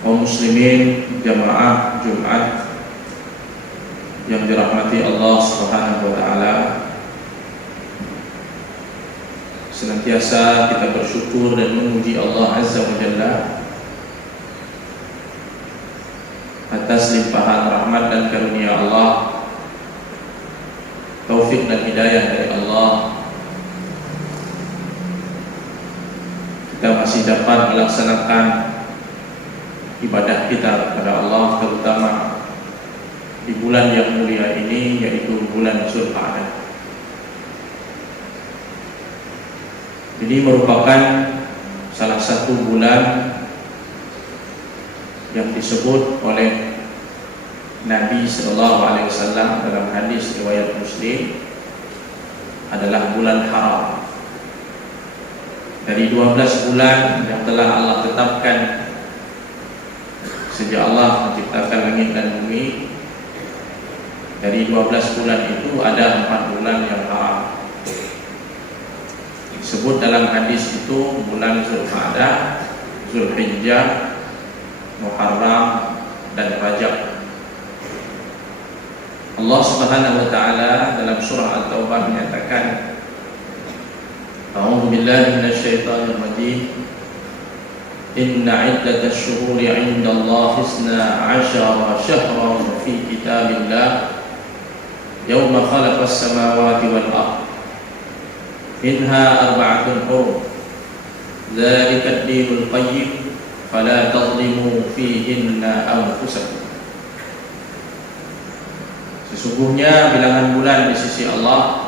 kaum muslimin jamaah Jumat yang dirahmati Allah Subhanahu wa taala, senantiasa kita bersyukur dan memuji Allah Azza wa Jalla atas limpahan rahmat dan karunia Allah, taufik dan hidayah dari Allah. Kita masih dapat melaksanakan ibadah kita kepada Allah, terutama di bulan yang mulia ini, yaitu bulan Zulqa'dah. Ini merupakan salah satu bulan yang disebut oleh Nabi Sallallahu Alaihi Wasallam dalam hadis riwayat Muslim adalah bulan haram. Dari 12 bulan yang telah Allah tetapkan sejak Allah menciptakan langit dan bumi, dari 12 bulan itu ada 4 bulan yang haram. Disebut dalam hadis itu bulan Zulqa'dah, Zulhijjah, Muharram, dan Rajab. Allah Subhanahu wa taala dalam surah At-Taubah menyatakan, A'udzu billahi minasyaitonir rajim. Inna 'iddatash syuhuri 'indallahi 12 syahran fi kitabillah yawma khalaqas samawati wal ardh minha arba'atun hurum dzalika ad-dinul qayyim fala tadhlimu fihinna anfusakum. Sesungguhnya bilangan bulan di sisi Allah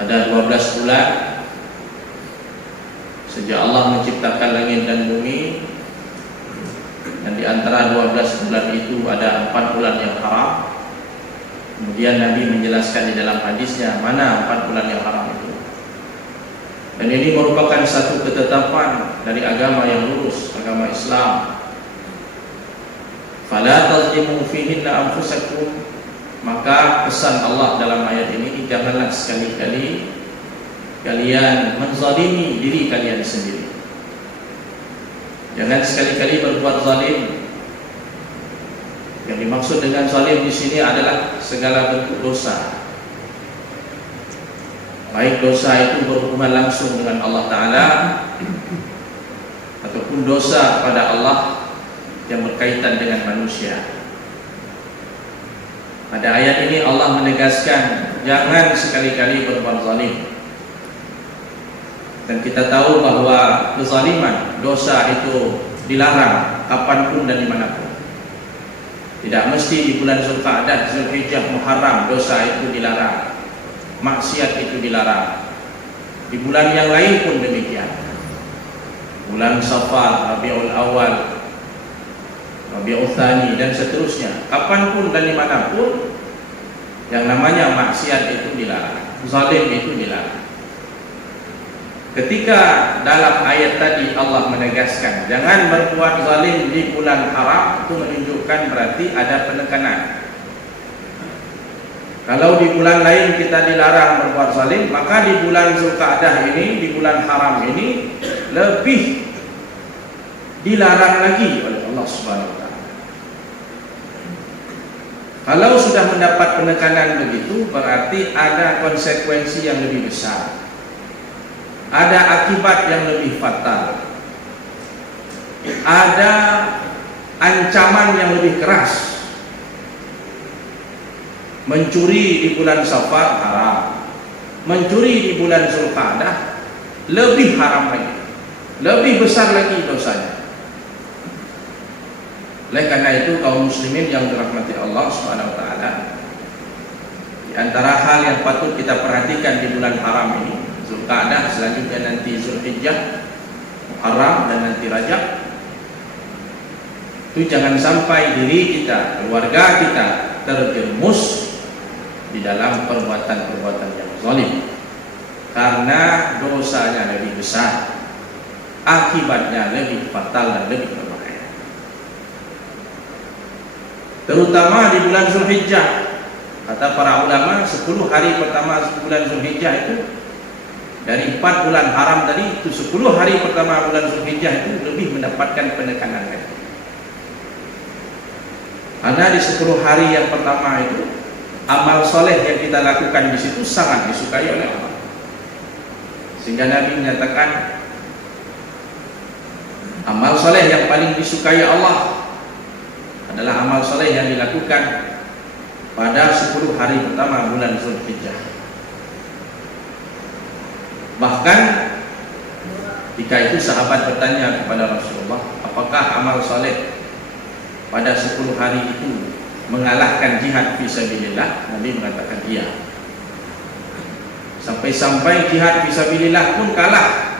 ada 12 bulan sejak Allah menciptakan langit dan bumi, dan di antara 12 bulan itu ada 4 bulan yang haram. Kemudian Nabi menjelaskan di dalam hadisnya mana 4 bulan yang haram itu. Dan ini merupakan satu ketetapan dari agama yang lurus, agama Islam. Fala tazlimu fihinna anfusakum. Maka pesan Allah dalam ayat ini, janganlah sekali-kali kalian menzalimi diri kalian sendiri. Jangan sekali-kali berbuat zalim. Yang dimaksud dengan zalim di sini adalah segala bentuk dosa. Baik dosa itu berhubungan langsung dengan Allah Ta'ala, ataupun dosa kepada Allah yang berkaitan dengan manusia. Pada ayat ini Allah menegaskan jangan sekali-kali berbuat zalim. Dan kita tahu bahwa kezaliman, dosa itu dilarang kapanpun dan dimanapun. Tidak mesti di bulan Zulqa'dah, Zulhijjah, Muharram dosa itu dilarang, maksiat itu dilarang. Di bulan yang lain pun demikian. Bulan Safar, Rabiul Awal, Rabiul Tsani, dan seterusnya. Kapanpun dan dimanapun yang namanya maksiat itu dilarang, zalim itu dilarang. Ketika dalam ayat tadi Allah menegaskan jangan berbuat zalim di bulan haram, itu menunjukkan berarti ada penekanan. Kalau di bulan lain kita dilarang berbuat zalim, maka di bulan Zulqa'dah ini, di bulan haram ini lebih dilarang lagi oleh Allah Subhanahu wa taala. Kalau sudah mendapat penekanan begitu, berarti ada konsekuensi yang lebih besar, ada akibat yang lebih fatal, ada ancaman yang lebih keras. Mencuri di bulan Safar haram, mencuri di bulan Zulqa'dah lebih haram lagi, lebih besar lagi dosanya. Oleh karena itu kaum muslimin yang dirahmati Allah Subhanahu wa taala, di antara hal yang patut kita perhatikan di bulan haram ini, Zulqa'dah, selanjutnya nanti Zulhijjah, Muharram, dan nanti Rajab, itu jangan sampai diri kita, keluarga kita terjerumus di dalam perbuatan-perbuatan yang zalim, karena dosanya lebih besar, akibatnya lebih fatal dan lebih berbahaya. Terutama di bulan Zulhijjah, kata para ulama 10 hari pertama bulan Zulhijjah itu dari 4 bulan haram tadi, itu 10 hari pertama bulan Zulhijjah itu lebih mendapatkan penekanan lagi. Karena di 10 hari yang pertama itu amal soleh yang kita lakukan di situ sangat disukai oleh Allah. Sehingga Nabi menyatakan amal soleh yang paling disukai Allah adalah amal soleh yang dilakukan pada 10 hari pertama bulan Zulhijjah. Bahkan ketika itu sahabat bertanya kepada Rasulullah, apakah amal soleh pada 10 hari itu mengalahkan jihad fisabilillah? Nabi mengatakan iya. Sampai-sampai jihad fisabilillah pun kalah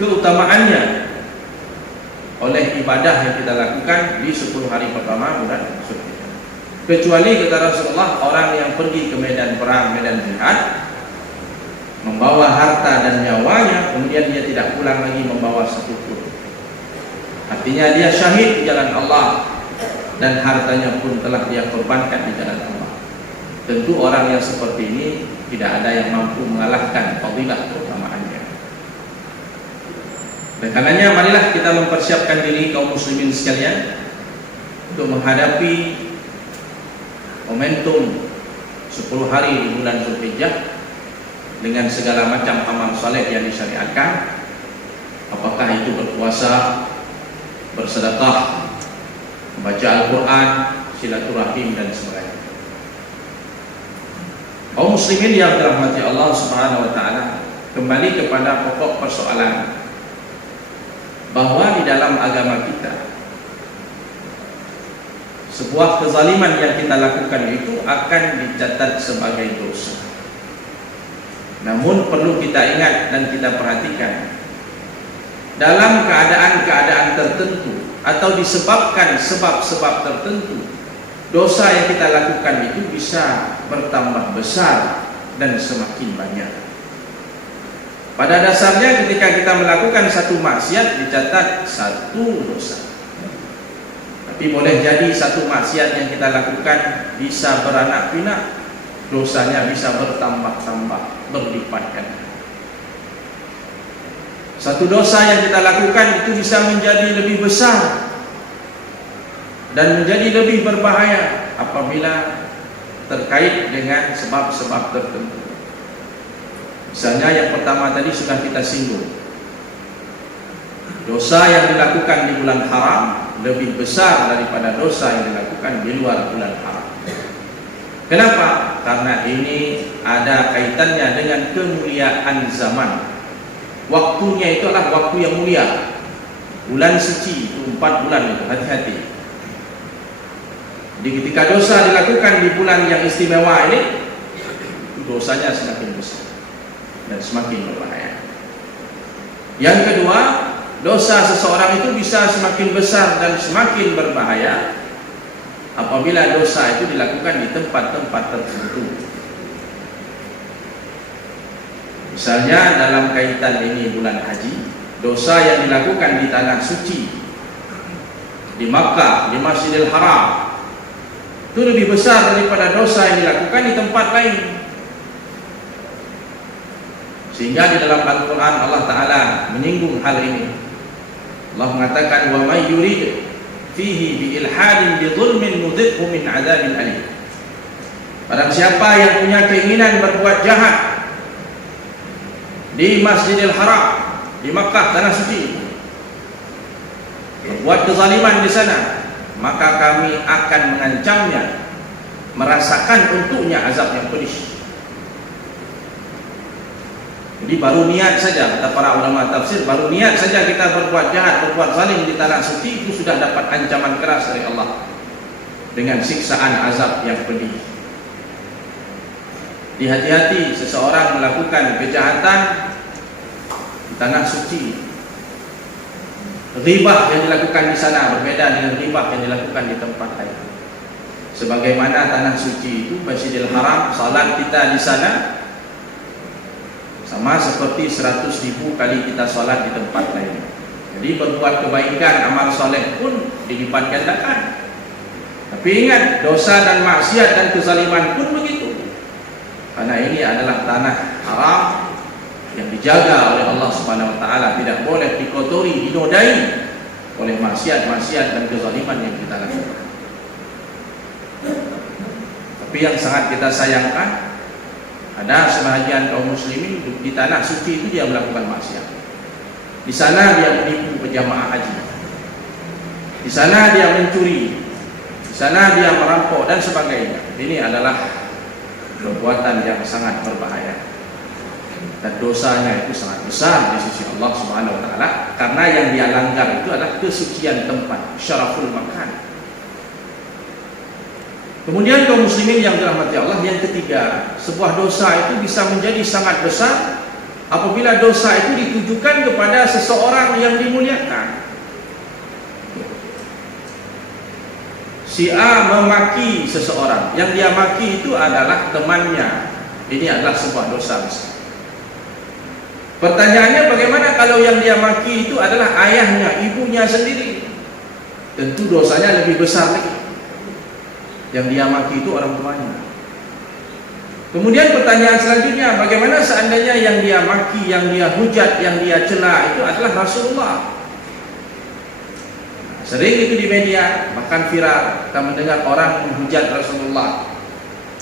keutamaannya oleh ibadah yang kita lakukan di 10 hari pertama bulan Zulhijjah. Kecuali kata Rasulullah, orang yang pergi ke medan perang, medan jihad, membawa harta dan nyawanya, kemudian dia tidak pulang lagi membawa satu pun. Artinya dia syahid di jalan Allah dan hartanya pun telah dia korbankan di jalan Allah. Tentu orang yang seperti ini tidak ada yang mampu mengalahkan fadilah keutamaannya. Dan karenanya marilah kita mempersiapkan diri kaum muslimin sekalian untuk menghadapi momentum 10 hari di bulan Zulhijjah dengan segala macam amal saleh yang disyariatkan, apakah itu berpuasa, bersedekah, membaca Al-Quran, silaturahim dan sebagainya. Kaum muslimin yang dirahmati Allah Subhanahu wa taala, kembali kepada pokok persoalan bahwa di dalam agama kita sebuah kezaliman yang kita lakukan itu akan dicatat sebagai dosa. Namun perlu kita ingat dan kita perhatikan, dalam keadaan-keadaan tertentu atau disebabkan sebab-sebab tertentu, dosa yang kita lakukan itu bisa bertambah besar dan semakin banyak. Pada dasarnya ketika kita melakukan satu maksiat dicatat satu dosa. Tapi boleh jadi satu maksiat yang kita lakukan bisa beranak pinak, dosanya bisa bertambah-tambah, berlipat ganda. Satu dosa yang kita lakukan itu bisa menjadi lebih besar dan menjadi lebih berbahaya apabila terkait dengan sebab-sebab tertentu. Misalnya yang pertama tadi sudah kita singgung, dosa yang dilakukan di bulan haram lebih besar daripada dosa yang dilakukan di luar bulan haram. Kenapa? Karena ini ada kaitannya dengan kemuliaan zaman. Waktunya itu adalah waktu yang mulia. Bulan suci itu 4 bulan itu, hati-hati. Jadi ketika dosa dilakukan di bulan yang istimewa ini, dosanya semakin besar dan semakin berbahaya. Yang kedua, dosa seseorang itu bisa semakin besar dan semakin berbahaya apabila dosa itu dilakukan di tempat-tempat tertentu. Misalnya dalam kaitan ini bulan haji, dosa yang dilakukan di tanah suci, di Makkah, di Masjidil Haram, itu lebih besar daripada dosa yang dilakukan di tempat lain. Sehingga di dalam Al-Quran Allah Ta'ala menyinggung hal ini. Allah mengatakan, wa may yurid fihi bi ilhadin bi dhulmin nudhiqhu min adzabin alim. Barang siapa yang punya keinginan berbuat jahat di Masjidil Haram, di Makkah, tanah suci, berbuat kezaliman di sana, maka kami akan mengancamnya, merasakan untuknya azab yang pedih. Jadi baru niat saja, kata para ulama tafsir, baru niat saja kita berbuat jahat, berbuat zalim di tanah suci, itu sudah dapat ancaman keras dari Allah dengan siksaan azab yang pedih. Hati-hati seseorang melakukan kejahatan di tanah suci. Ribah yang dilakukan di sana berbeda dengan ribah yang dilakukan di tempat lain. Sebagaimana tanah suci itu, Masjidil Haram, salat kita di sana sama seperti 100.000 kali kita sholat di tempat lain. Jadi berbuat kebaikan, amal soleh pun dilipat gandakan. Tapi ingat, dosa dan maksiat dan kezaliman pun begitu. Karena ini adalah tanah haram dijaga oleh Allah Subhanahu wa taala, tidak boleh dikotori, dinodai oleh maksiat-maksiat dan kezaliman yang kita lakukan. Tapi yang sangat kita sayangkan, ada sebahagian kaum muslimin di tanah suci itu dia melakukan maksiat. Di sana dia menipu pejamaah haji, di sana dia mencuri, di sana dia merampok dan sebagainya. Ini adalah perbuatan yang sangat berbahaya dan dosanya itu sangat besar di sisi Allah Subhanahu wa taala, karena yang dia langgar itu adalah kesucian tempat, syaraful makan. Kemudian kaum muslimin yang dirahmati Allah, yang ketiga, sebuah dosa itu bisa menjadi sangat besar apabila dosa itu ditujukan kepada seseorang yang dimuliakan. Si A memaki seseorang, yang dia maki itu adalah temannya. Ini adalah sebuah dosa besar. Pertanyaannya, bagaimana kalau yang dia maki itu adalah ayahnya, ibunya sendiri? Tentu dosanya lebih besar lagi. Yang dia maki itu orang tuanya. Kemudian pertanyaan selanjutnya, bagaimana seandainya yang dia maki, yang dia hujat, yang dia cela itu adalah Rasulullah? Sering itu di media, bahkan viral, kita mendengar orang menghujat Rasulullah,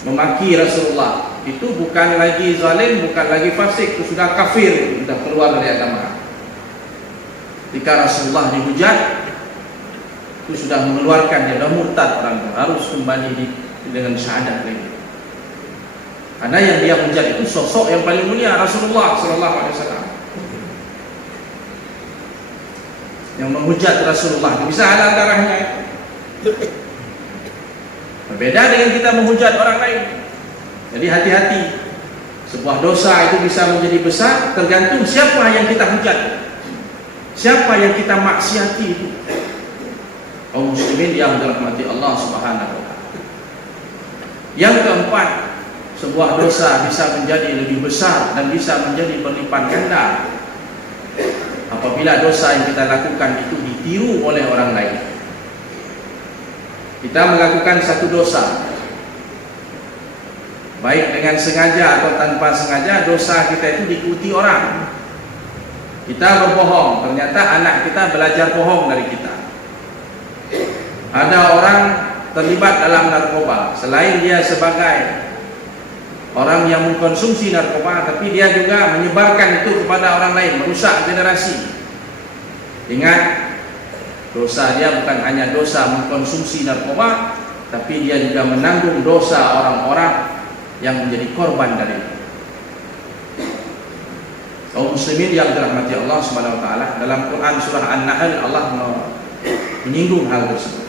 memaki Rasulullah. Itu bukan lagi zalim, bukan lagi fasik, itu sudah kafir, sudah keluar dari agama. Ketika Rasulullah dihujat, itu sudah mengeluarkan, dia sudah murtad, orang itu harus kembali dengan syahadat lagi. Karena yang dia hujat itu sosok yang paling mulia, Rasulullah sallallahu alaihi wasallam. Yang menghujat Rasulullah bisa halal darahnya itu. Berbeda dengan kita menghujat orang lain. Jadi hati-hati. Sebuah dosa itu bisa menjadi besar tergantung siapa yang kita hujat, siapa yang kita maksiati itu. Kaum muslimin yang dirahmati Allah Subhanahu wa taala. Yang keempat, sebuah dosa bisa menjadi lebih besar dan bisa menjadi berlipat ganda apabila dosa yang kita lakukan itu ditiru oleh orang lain. Kita melakukan satu dosa, baik dengan sengaja atau tanpa sengaja, dosa kita itu diikuti orang. Kita berbohong, ternyata anak kita belajar bohong dari kita. Ada orang terlibat dalam narkoba, selain dia sebagai orang yang mengkonsumsi narkoba, tapi dia juga menyebarkan itu kepada orang lain, merusak generasi. Ingat, dosa dia bukan hanya dosa mengkonsumsi narkoba, tapi dia juga menanggung dosa orang-orang yang menjadi korban dari itu. Kaum muslimin yang dirahmati Allah Subhanahu wa taala, dalam Quran surah An-Nahl Allah menyinggung hal tersebut.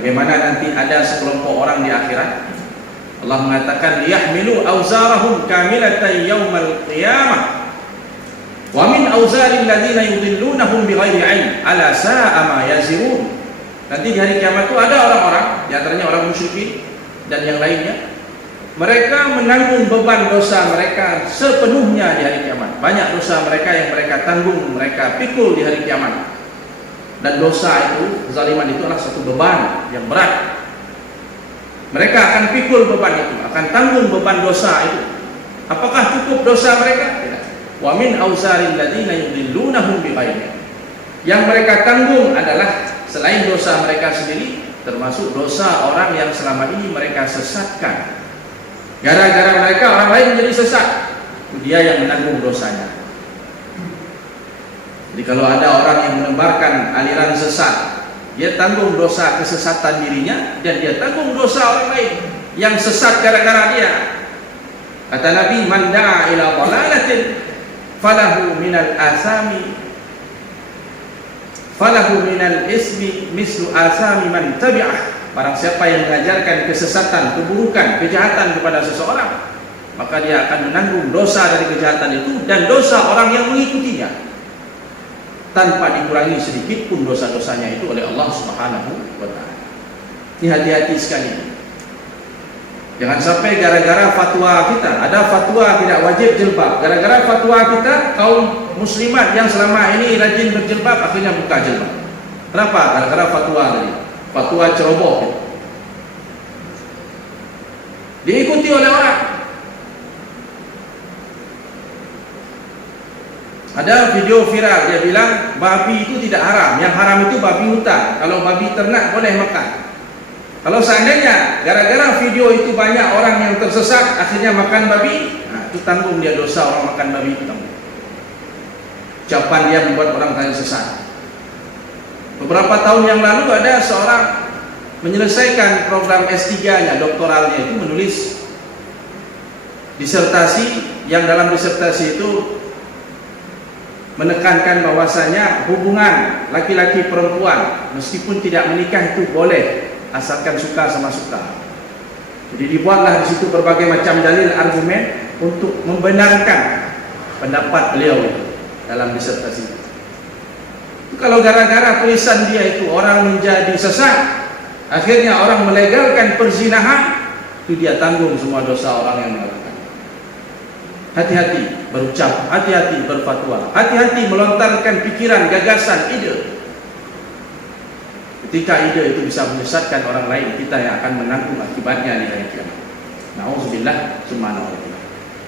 Bagaimana nanti ada sekelompok orang di akhirat, Allah mengatakan liyahmilu auzarahum kamilatan yaumal qiyamah wa min auzaril ladzina yudillunahum bighairi ilm ala sa'a ma yazirun. Nanti di hari kiamat itu ada orang-orang, di antaranya orang musyrikin dan yang lainnya, mereka menanggung beban dosa mereka sepenuhnya di hari kiamat. Banyak dosa mereka yang mereka tanggung, mereka pikul di hari kiamat. Dan dosa itu, zaliman itu adalah satu beban yang berat. Mereka akan pikul beban itu, akan tanggung beban dosa itu. Apakah cukup dosa mereka? Tidak. Wa min auzaril ladzina yudillunahum bighairi. Yang mereka tanggung adalah selain dosa mereka sendiri, termasuk dosa orang yang selama ini mereka sesatkan. Gara-gara mereka orang lain menjadi sesat, dia yang menanggung dosanya. Jadi kalau ada orang yang menebarkan aliran sesat, dia tanggung dosa kesesatan dirinya dan dia tanggung dosa orang lain yang sesat gara-gara dia. Kata Nabi, man da'a ila dhalalatin falahu minal asami falahu minal ismi mislu asami man tabi'ah. Barang siapa yang mengajarkan kesesatan, keburukan, kejahatan kepada seseorang, maka dia akan menanggung dosa dari kejahatan itu dan dosa orang yang mengikutinya, tanpa dikurangi sedikit pun dosa-dosanya itu oleh Allah Subhanahu wa taala. Ini hati-hati sekali. Jangan sampai gara-gara fatwa kita, ada fatwa tidak wajib jilbab, gara-gara fatwa kita kaum muslimat yang selama ini rajin berjilbab akhirnya buka jilbab. Kenapa? Gara-gara fatwa tadi, fatwa ceroboh gitu. Diikuti oleh orang. Ada video viral, dia bilang babi itu tidak haram, yang haram itu babi hutan. Kalau babi ternak boleh makan. Kalau seandainya gara-gara video itu banyak orang yang tersesat akhirnya makan babi, nah, itu tanggung dia dosa orang makan babi itu tanggung. Ucapan dia membuat orang lain sesat. Beberapa tahun yang lalu ada seorang menyelesaikan program S3-nya, doktoralnya itu menulis disertasi yang dalam disertasi itu menekankan bahwasanya hubungan laki-laki perempuan meskipun tidak menikah itu boleh asalkan suka sama suka. Jadi dibuatlah di situ berbagai macam dalil argumen untuk membenarkan pendapat beliau itu dalam disertasi itu. Kalau gara-gara tulisan dia itu orang menjadi sesat, akhirnya orang melegalkan perzinahan, itu dia tanggung semua dosa orang yang melakukan. Hati-hati berucap, hati-hati berfatwa, hati-hati melontarkan pikiran, gagasan, ide. Ketika ide itu bisa menyesatkan orang lain, kita yang akan menanggung akibatnya di hari kiamat. Nauzubillah, subhanallah.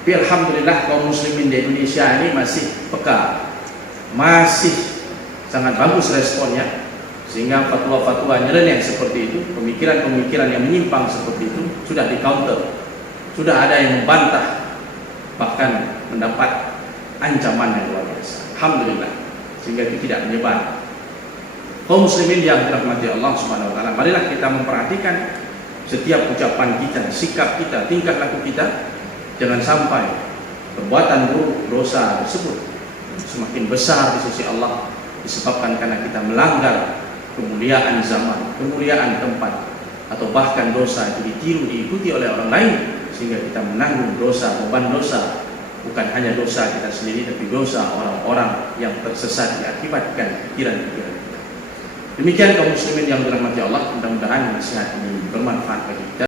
Tapi alhamdulillah kaum muslimin di Indonesia ini masih peka, masih sangat bagus responnya, sehingga fatwa-fatwa nyeleneh seperti itu, pemikiran-pemikiran yang menyimpang seperti itu sudah di counter, sudah ada yang membantah, bahkan mendapat ancaman yang luar biasa. Alhamdulillah, sehingga itu tidak menyebar. Kaum muslimin yang dirahmati Allah Subhanahu wa taala, marilah kita memperhatikan setiap ucapan kita, sikap kita, tingkah laku kita, jangan sampai perbuatan buruk, dosa tersebut semakin besar di sisi Allah disebabkan karena kita melanggar kemuliaan zaman, kemuliaan tempat, atau bahkan dosa itu ditiru, diikuti oleh orang lain, sehingga kita menanggung dosa, beban dosa, bukan hanya dosa kita sendiri, tapi dosa orang-orang yang tersesat diakibatkan pikiran-pikiran kita. Demikian kaum muslimin yang dirahmati Allah, mudah-mudahan nasihat ini bermanfaat bagi kita.